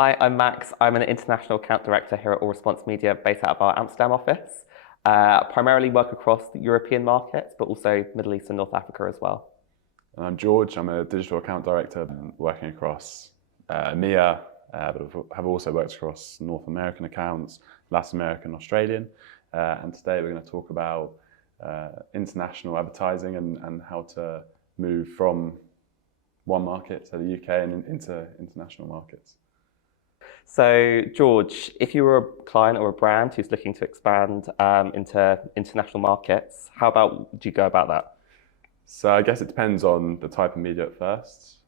Hi, I'm Max. I'm an international account director here at All Response Media, based out of our Amsterdam office. Primarily work across the European markets, but also Middle East and North Africa as well. And I'm George. I'm a digital account director working across EMEA, but have also worked across North American accounts, Latin American, Australian. And today we're going to talk about international advertising and how to move from one market to the UK and into international markets. So, George, if you were a client or a brand who's looking to expand into international markets, how do you go about that? So I guess it depends on the type of media at first.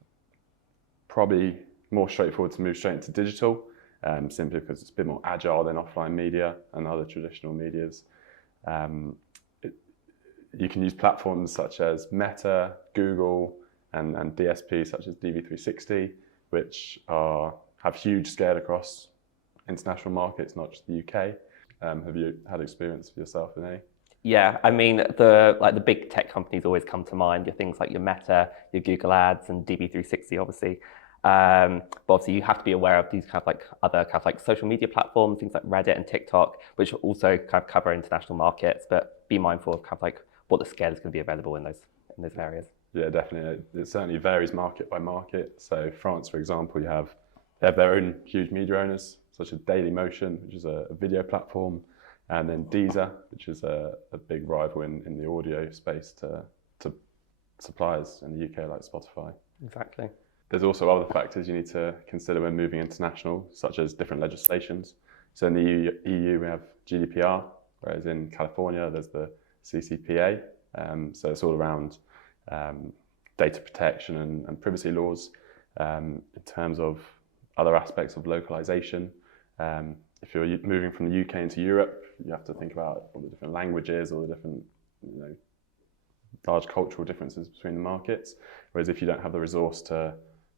Probably more straightforward to move straight into digital, simply because it's a bit more agile than offline media and other traditional medias. You can use platforms such as Meta, Google, and DSP such as DV360, which have huge scale across international markets, not just the UK. Have you had experience for yourself in any? Yeah, I mean, the big tech companies always come to mind. Your things like your Meta, your Google Ads, and DV360, obviously. But obviously, you have to be aware of these other social media platforms, things like Reddit and TikTok, which also cover international markets. But be mindful of what the scale is going to be available in those areas. Yeah, definitely. It certainly varies market by market. So France, for example, they have their own huge media owners, such as Dailymotion, which is a video platform, and then Deezer, which is a big rival in the audio space to suppliers in the UK like Spotify. Exactly. There's also other factors you need to consider when moving international, such as different legislations. So in the EU, we have GDPR, whereas in California, there's the CCPA. So it's all around data protection and privacy laws. In terms of other aspects of localization, if you're moving from the UK into Europe, you have to think about all the different languages, all the different, large cultural differences between the markets. Whereas if you don't have the resource to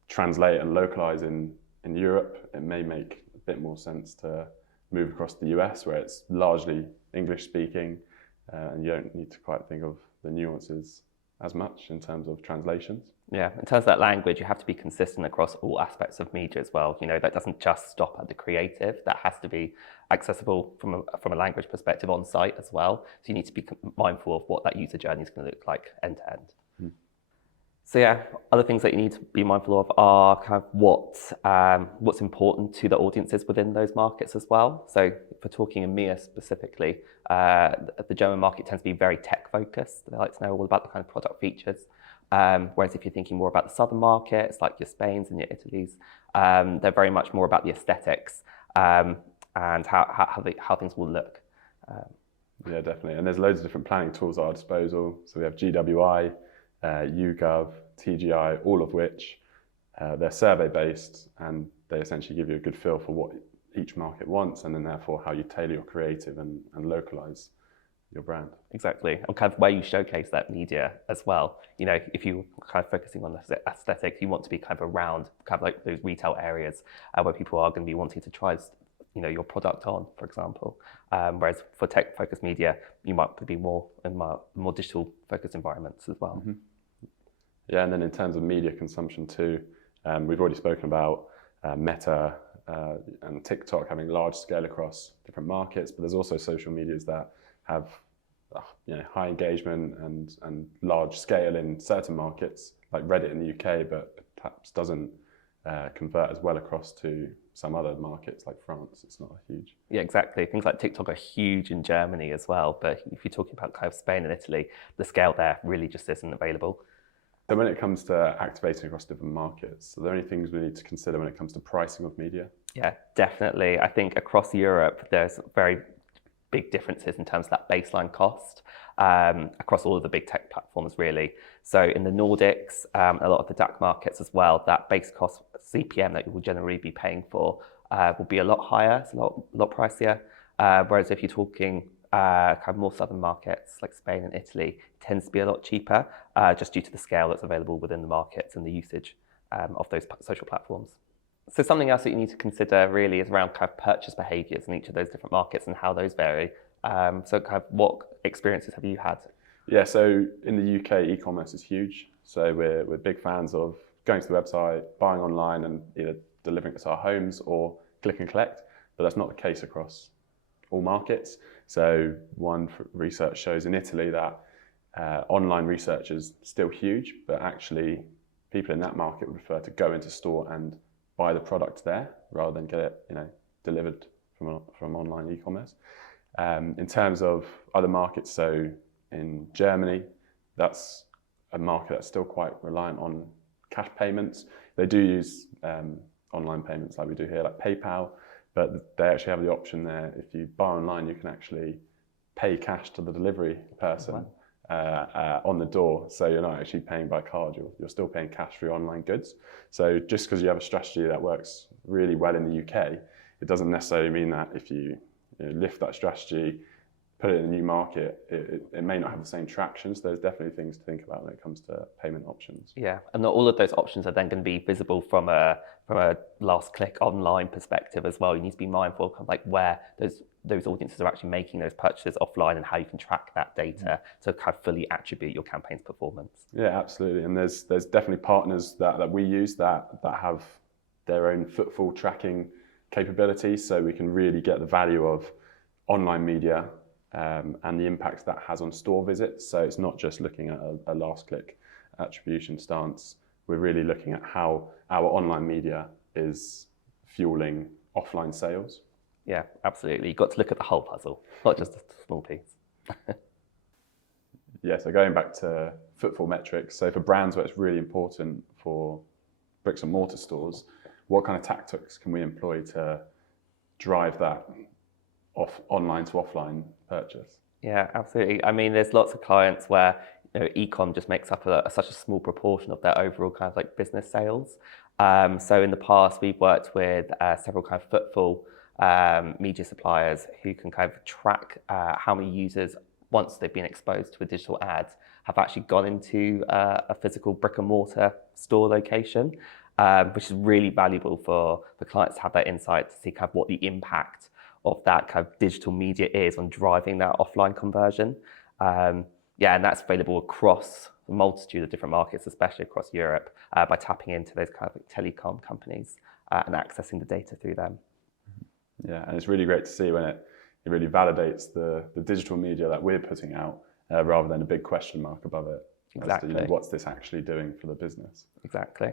translate and localize in Europe, it may make a bit more sense to move across the US, where it's largely English speaking, and you don't need to quite think of the nuances as much in terms of translations. Yeah, in terms of that language, you have to be consistent across all aspects of media as well. That doesn't just stop at the creative. That has to be accessible from a language perspective on site as well. So you need to be mindful of what that user journey is going to look like end to end. So yeah, other things that you need to be mindful of are what's important to the audiences within those markets as well. So if we're talking EMEA specifically, the German market tends to be very tech focused. They like to know all about the kind of product features. Whereas if you're thinking more about the southern markets, like your Spains and your Italies, they're very much more about the aesthetics and how things will look. Yeah, definitely. And there's loads of different planning tools at our disposal. So we have GWI, YouGov, TGI, all of which they're survey-based, and they essentially give you a good feel for what each market wants, and then therefore how you tailor your creative and localize your brand. Exactly, and where you showcase that media as well. If you're focusing on the aesthetics, you want to be around like those retail areas where people are going to be wanting to try your product on, for example. Whereas for tech-focused media, you might be more in more digital-focused environments as well. Mm-hmm. Yeah, and then in terms of media consumption too, we've already spoken about Meta and TikTok having large scale across different markets, but there's also social medias that have high engagement and large scale in certain markets, like Reddit in the UK, but perhaps doesn't convert as well across to some other markets like France. It's not a huge. Yeah, exactly. Things like TikTok are huge in Germany as well, but if you're talking about Spain and Italy, the scale there really just isn't available. So when it comes to activating across different markets, are there any things we need to consider when it comes to pricing of media? Yeah, definitely. I think across Europe, there's very big differences in terms of that baseline cost across all of the big tech platforms, really. So in the Nordics, a lot of the DACH markets as well, that base cost CPM that you will generally be paying for will be a lot higher, it's a lot pricier. Whereas if you're talking more southern markets like Spain and Italy, it tends to be a lot cheaper just due to the scale that's available within the markets and the usage of those social platforms. So something else that you need to consider really is around purchase behaviours in each of those different markets and how those vary. So what experiences have you had? Yeah, so in the UK, e-commerce is huge. So we're big fans of going to the website, buying online, and either delivering it to our homes or click and collect, but that's not the case across all markets. So one research shows in Italy that online research is still huge, but actually people in that market would prefer to go into store and buy the product there rather than get it, delivered from online e-commerce. In terms of other markets, so in Germany, that's a market that's still quite reliant on cash payments. They do use online payments like we do here, like PayPal, but they actually have the option there. If you buy online, you can actually pay cash to the delivery person on the door. So you're not actually paying by card, you're still paying cash for your online goods. So just because you have a strategy that works really well in the UK, it doesn't necessarily mean that if you lift that strategy, put it in a new market, it may not have the same traction. So there's definitely things to think about when it comes to payment options. Yeah, and not all of those options are then going to be visible from a last click online perspective as well. You need to be mindful of kind of like where those audiences are actually making those purchases offline and how you can track that data to kind of fully attribute your campaign's performance. Yeah, absolutely. And there's definitely partners that we use that have their own footfall tracking capabilities, so we can really get the value of online media and the impact that has on store visits. So it's not just looking at a last click attribution stance. We're really looking at how our online media is fueling offline sales. Yeah, absolutely. You've got to look at the whole puzzle, not just a small piece. Yeah, so going back to footfall metrics, so for brands where it's really important for bricks and mortar stores, what kind of tactics can we employ to drive that online to offline purchase? Yeah, absolutely. I mean, there's lots of clients where e-com just makes up such a small proportion of their overall kind of like business sales. So in the past, we've worked with several kind of footfall media suppliers who can kind of track how many users, once they've been exposed to a digital ad, have actually gone into a physical brick and mortar store location, which is really valuable for clients to have that insight to see kind of what the impact of that kind of digital media is on driving that offline conversion. Yeah, and that's available across a multitude of different markets, especially across Europe, by tapping into those kind of like telecom companies and accessing the data through them. Yeah, and it's really great to see when it really validates the digital media that we're putting out rather than a big question mark above it. Exactly. As to, what's this actually doing for the business? Exactly.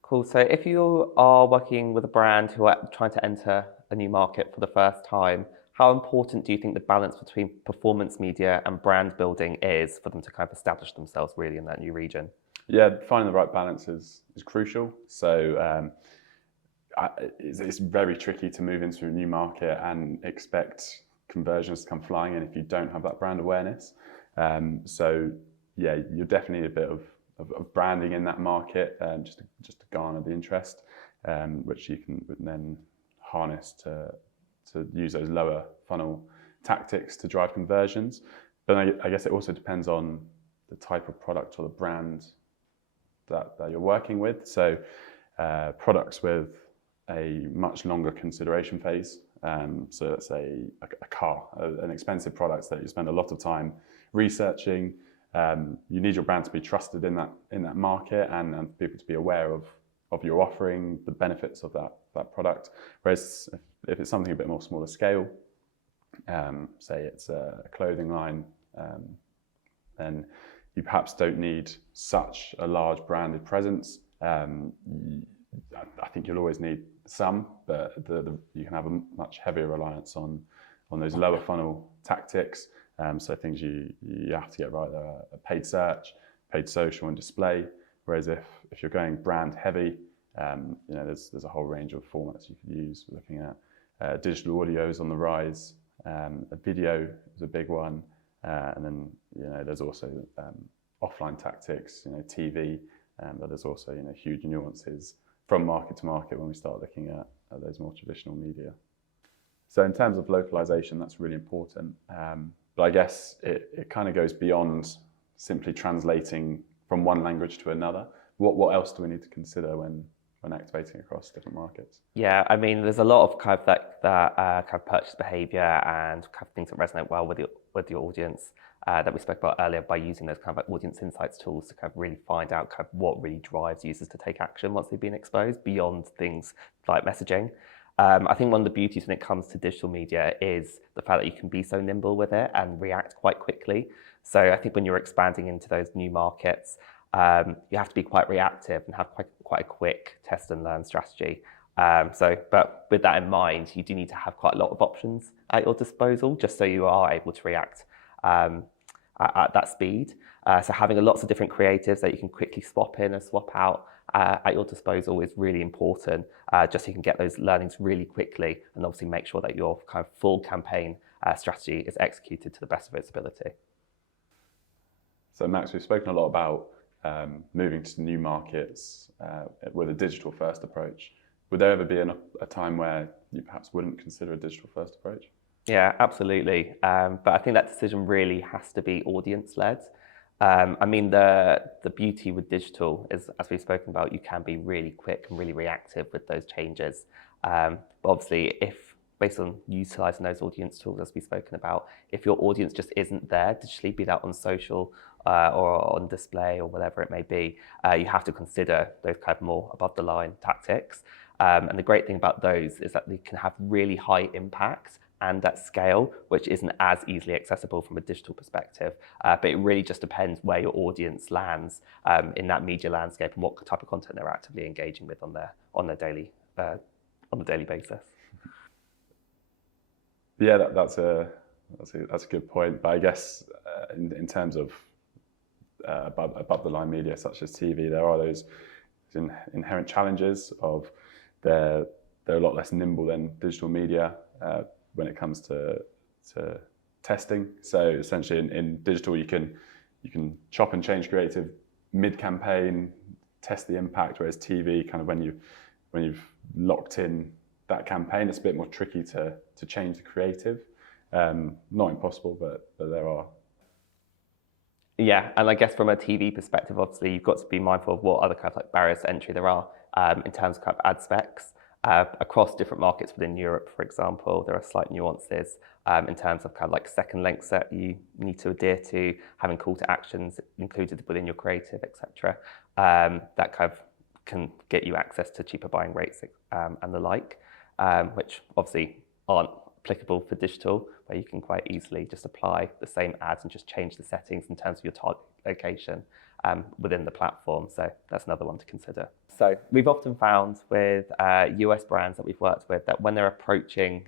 Cool. So if you are working with a brand who are trying to enter a new market for the first time, how important do you think the balance between performance media and brand building is for them to kind of establish themselves really in that new region? Yeah, finding the right balance is crucial. So it's very tricky to move into a new market and expect conversions to come flying in if you don't have that brand awareness. So yeah, you're definitely a bit of branding in that market just to garner the interest, which you can then harness to use those lower funnel tactics to drive conversions. But I guess it also depends on the type of product or the brand that you're working with. So products with a much longer consideration phase. So let's say a car, an expensive product that you spend a lot of time researching. You need your brand to be trusted in that market and people to be aware of your offering, the benefits of that product. Whereas if it's something a bit more smaller scale, say it's a clothing line, then you perhaps don't need such a large branded presence. I think you'll always need some, but you can have a much heavier reliance on those lower funnel tactics. So things you have to get right there are paid search, paid social and display. Whereas if you're going brand heavy, there's a whole range of formats you could use. We're looking at digital audios on the rise, a video is a big one, and then there's also offline tactics, TV, but there's also huge nuances from market to market when we start looking at those more traditional media. So in terms of localization, that's really important. But I guess it kind of goes beyond simply translating from one language to another. What else do we need to consider when activating across different markets? Yeah, I mean, there's a lot of kind of that kind of purchase behavior and kind of things that resonate well with your audience. that we spoke about earlier, by using those kind of like audience insights tools to kind of really find out kind of what really drives users to take action once they've been exposed beyond things like messaging. I think one of the beauties when it comes to digital media is the fact that you can be so nimble with it and react quite quickly. So I think when you're expanding into those new markets, you have to be quite reactive and have quite a quick test and learn strategy. But with that in mind, you do need to have quite a lot of options at your disposal, just so you are able to react at that speed. So having lots of different creatives that you can quickly swap in and swap out at your disposal is really important, just so you can get those learnings really quickly and obviously make sure that your kind of full campaign strategy is executed to the best of its ability. So Max, we've spoken a lot about moving to new markets with a digital first approach. Would there ever be a time where you perhaps wouldn't consider a digital first approach? Yeah, absolutely. But I think that decision really has to be audience led. I mean, the beauty with digital is, as we've spoken about, you can be really quick and really reactive with those changes. But obviously, if based on utilising those audience tools, as we've spoken about, if your audience just isn't there digitally, be that on social or on display or whatever it may be, you have to consider those kind of more above the line tactics. And the great thing about those is that they can have really high impact and at scale, which isn't as easily accessible from a digital perspective. But it really just depends where your audience lands in that media landscape and what type of content they're actively engaging with on a daily basis. Yeah, that's a good point. But I guess in terms of above the line media such as TV, there are those inherent challenges of they're a lot less nimble than digital media when it comes to testing. So essentially in digital you can chop and change creative mid-campaign, test the impact, whereas TV, kind of when you've locked in that campaign, it's a bit more tricky to change the creative. Not impossible, but there are. Yeah, and I guess from a TV perspective, obviously you've got to be mindful of what other kind of like barriers to entry there are in terms of kind of ad specs. Across different markets within Europe, for example, there are slight nuances in terms of kind of like second lengths that you need to adhere to, having call to actions included within your creative, etc. That kind of can get you access to cheaper buying rates and the like, which obviously aren't applicable for digital, where you can quite easily just apply the same ads and just change the settings in terms of your target location within the platform. So that's another one to consider. So we've often found with US brands that we've worked with that when they're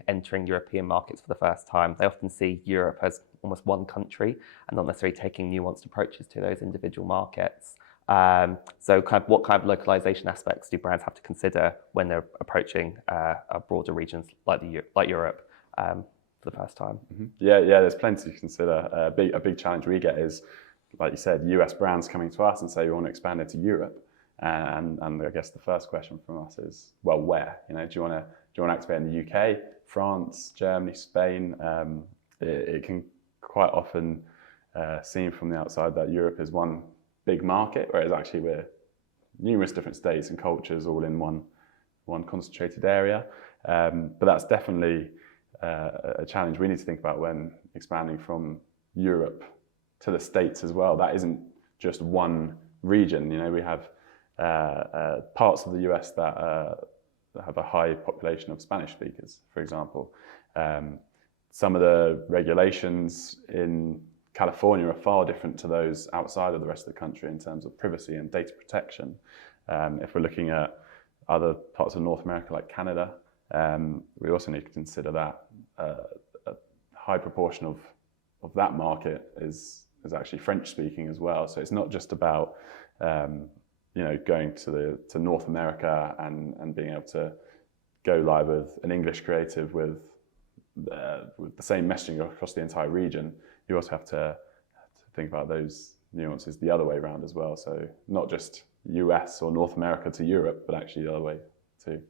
entering European markets for the first time, they often see Europe as almost one country and not necessarily taking nuanced approaches to those individual markets. So what kind of localization aspects do brands have to consider when they're approaching broader regions like Europe for the first time? Mm-hmm. Yeah, there's plenty to consider. A big challenge we get is, like you said, US brands coming to us and say we want to expand into Europe. And I guess the first question from us is, well, where? Do you want to activate in the UK, France, Germany, Spain? It can quite often seem from the outside that Europe is one big market, whereas actually we're numerous different states and cultures all in one concentrated area. But that's definitely a challenge we need to think about when expanding from Europe to the States as well. That isn't just one region. We have parts of the US that have a high population of Spanish speakers, for example. Some of the regulations in California are far different to those outside of the rest of the country in terms of privacy and data protection. If we're looking at other parts of North America like Canada, we also need to consider that a high proportion of that market is actually French speaking as well. So it's not just about going to North America and being able to go live with an English creative with the same messaging across the entire region. You also have to think about those nuances the other way around as well. So not just US or North America to Europe, but actually the other way too.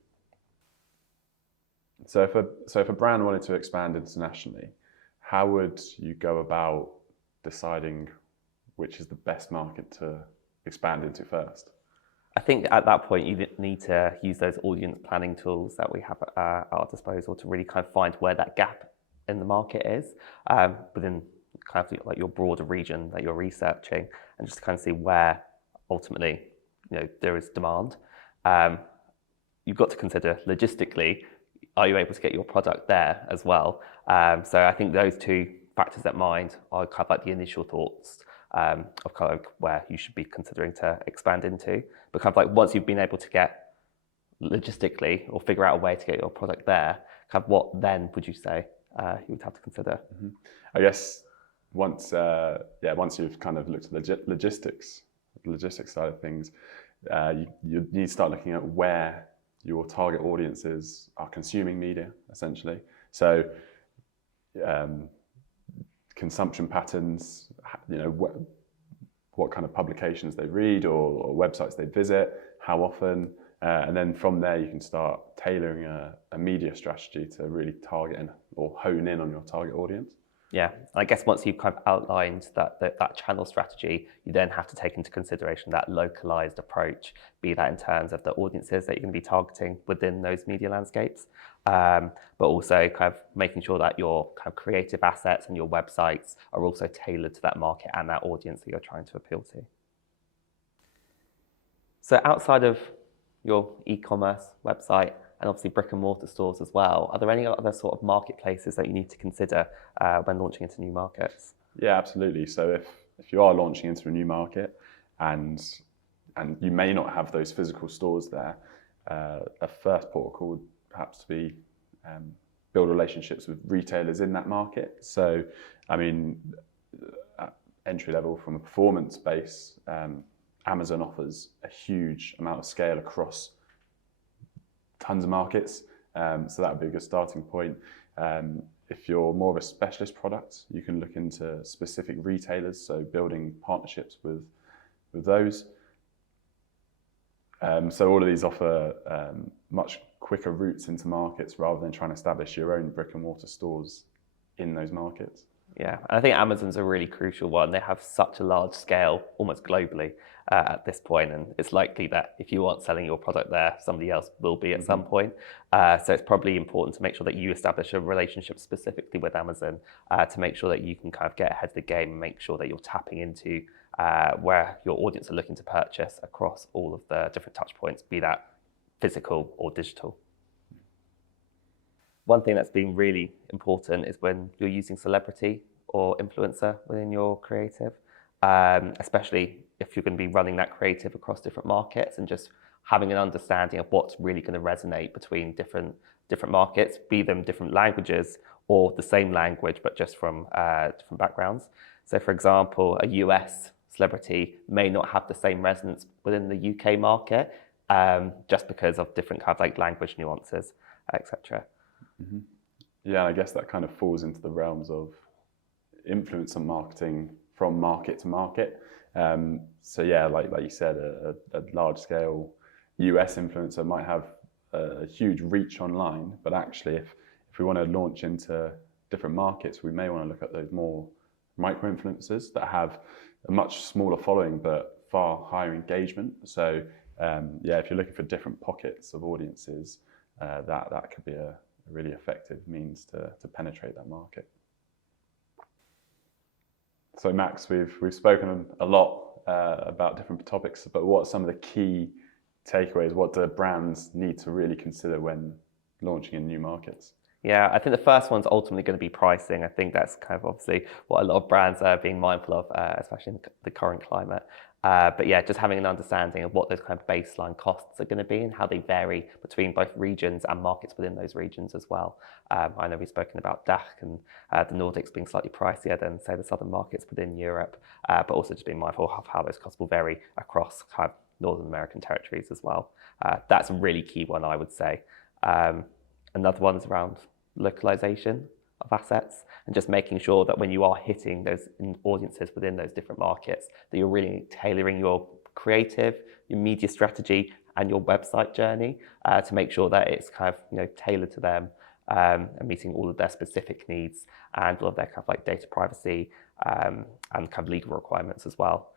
So if a brand wanted to expand internationally, how would you go about deciding which is the best market to expand into first? I think at that point you need to use those audience planning tools that we have at our disposal to really kind of find where that gap in the market is within kind of like your broader region that you're researching, and just to kind of see where ultimately, there is demand. You've got to consider logistically, are you able to get your product there as well? So I think those two factors at mind are kind of like the initial thoughts of kind of where you should be considering to expand into. But kind of like once you've been able to get logistically or figure out a way to get your product there, kind of what then would you say you would have to consider? I guess once you've kind of looked at the logistics side of things, you need to start looking at where your target audiences are consuming media, essentially. So consumption patterns, what kind of publications they read or websites they visit, how often, and then from there you can start tailoring a media strategy to really target or hone in on your target audience. Yeah, I guess once you've kind of outlined that channel strategy, you then have to take into consideration that localized approach, be that in terms of the audiences that you're going to be targeting within those media landscapes, but also kind of making sure that your kind of creative assets and your websites are also tailored to that market and that audience that you're trying to appeal to. So outside of your e-commerce website, and obviously brick and mortar stores as well, are there any other sort of marketplaces that you need to consider when launching into new markets? Yeah, absolutely. So if you are launching into a new market and you may not have those physical stores there, a first port of call would perhaps be build relationships with retailers in that market. So, I mean, entry level from a performance base, Amazon offers a huge amount of scale across tons of markets, so that would be a good starting point. If you're more of a specialist product, you can look into specific retailers, so building partnerships with those. So all of these offer much quicker routes into markets rather than trying to establish your own brick and mortar stores in those markets. Yeah, and I think Amazon's a really crucial one. They have such a large scale, almost globally, at this point, and it's likely that if you aren't selling your product there, somebody else will be at some point. So it's probably important to make sure that you establish a relationship specifically with Amazon to make sure that you can kind of get ahead of the game and make sure that you're tapping into where your audience are looking to purchase across all of the different touch points, be that physical or digital. One thing that's been really important is when you're using celebrity or influencer within your creative, especially if you're going to be running that creative across different markets, and just having an understanding of what's really going to resonate between different markets, be them different languages or the same language, but just from different backgrounds. So for example, a US celebrity may not have the same resonance within the UK market, just because of different kind of like language nuances, etc. Mm-hmm. Yeah, I guess that kind of falls into the realms of influencer marketing from market to market. So yeah, like you said, a large scale US influencer might have a huge reach online, but actually if we want to launch into different markets, we may want to look at those more micro influencers that have a much smaller following but far higher engagement. So yeah, if you're looking for different pockets of audiences, that could be a really effective means to penetrate that market. So Max, we've spoken a lot about different topics, but what are some of the key takeaways? What do brands need to really consider when launching in new markets? Yeah, I think the first one's ultimately going to be pricing. I think that's kind of obviously what a lot of brands are being mindful of, especially in the current climate. But yeah, just having an understanding of what those kind of baseline costs are going to be and how they vary between both regions and markets within those regions as well. I know we've spoken about DACH and the Nordics being slightly pricier than, say, the southern markets within Europe, but also just being mindful of how those costs will vary across kind of Northern American territories as well. That's a really key one, I would say. Another one is around localization of assets, and just making sure that when you are hitting those audiences within those different markets, that you're really tailoring your creative, your media strategy, and your website journey to make sure that it's kind of tailored to them and meeting all of their specific needs and all of their kind of like data privacy and kind of legal requirements as well.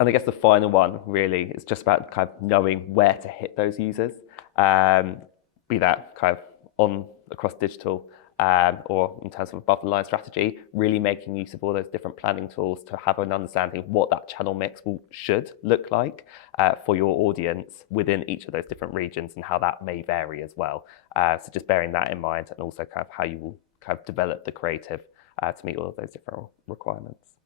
And I guess the final one really is just about kind of knowing where to hit those users, be that kind of across digital or in terms of above the line strategy, really making use of all those different planning tools to have an understanding of what that channel mix should look like for your audience within each of those different regions and how that may vary as well. So just bearing that in mind, and also kind of how you will kind of develop the creative to meet all of those different requirements.